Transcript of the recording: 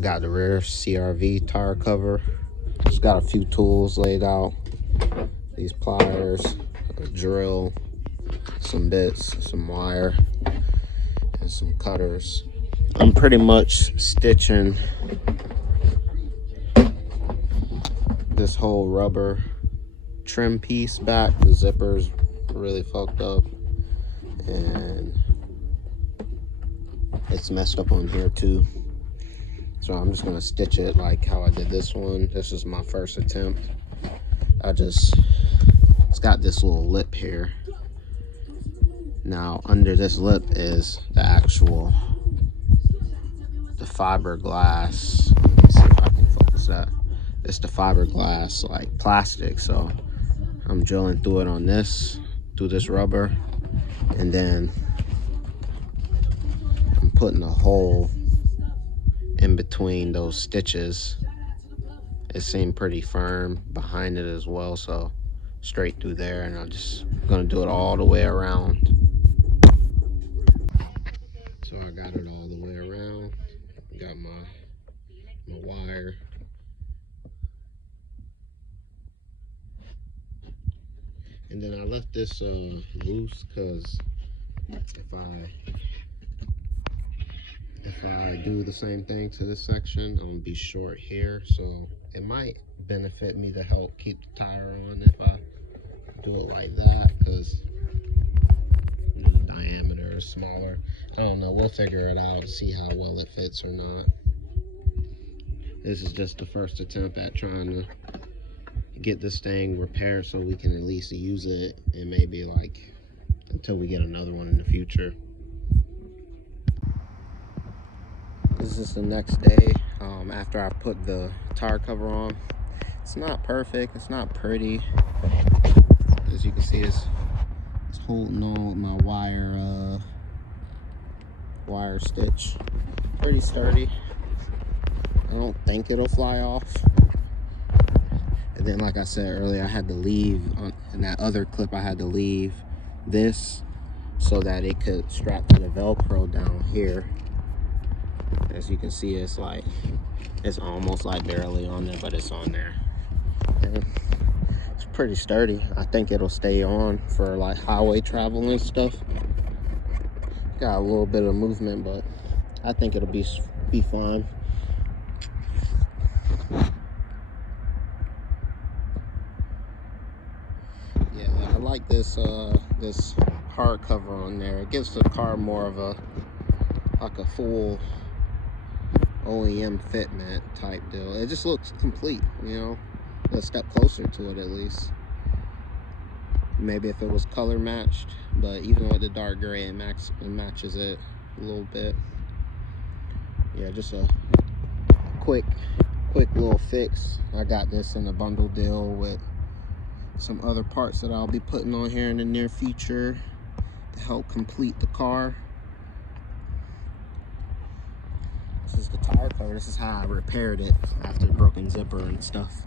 Got the rear CRV tire cover. Just got a few tools laid out. These pliers, a drill, some bits, some wire, and some cutters. I'm pretty much stitching this whole rubber trim piece back. The zipper's really fucked up, and it's messed up on here too. So I'm just gonna stitch it like how I did this one. This is my first attempt. It's got this little lip here. Now under this lip is the fiberglass. Let me see if I can focus that. It's the fiberglass like plastic. So I'm drilling through it on this, through this rubber, and then I'm putting a hole in between those stitches. It seemed pretty firm behind it as well, so straight through there, and I'm just gonna do it all the way around. So I got it all the way around. Got my wire. And then I left this loose because if I do the same thing to this section, I'm gonna be short here, so it might benefit me to help keep the tire on if I do it like that, because the diameter is smaller. I don't know, we'll figure it out and see how well it fits or not. This is just the first attempt at trying to get this thing repaired so we can at least use it, and maybe like until we get another one in the future. This is the next day after I put the tire cover on. It's not perfect, it's not pretty. As you can see, it's holding on with my wire stitch. Pretty sturdy. I don't think it'll fly off. And then, like I said earlier, I had to leave in that other clip. I had to leave this so that it could strap to the Velcro down here. As you can see, it's almost like barely on there, but it's on there. And it's pretty sturdy. I think it'll stay on for like highway travel and stuff. Got a little bit of movement, but I think it'll be fine. Yeah, I like this this hard cover on there. It gives the car more of a full OEM fitment type deal. It just looks complete, you know, a step closer to it at least. Maybe if it was color matched, but even with the dark gray, it matches it a little bit. Yeah, just a quick little fix. I got this in a bundle deal with some other parts that I'll be putting on here in the near future to help complete the car. This is the tire cover. This is how I repaired it after broken zipper and stuff.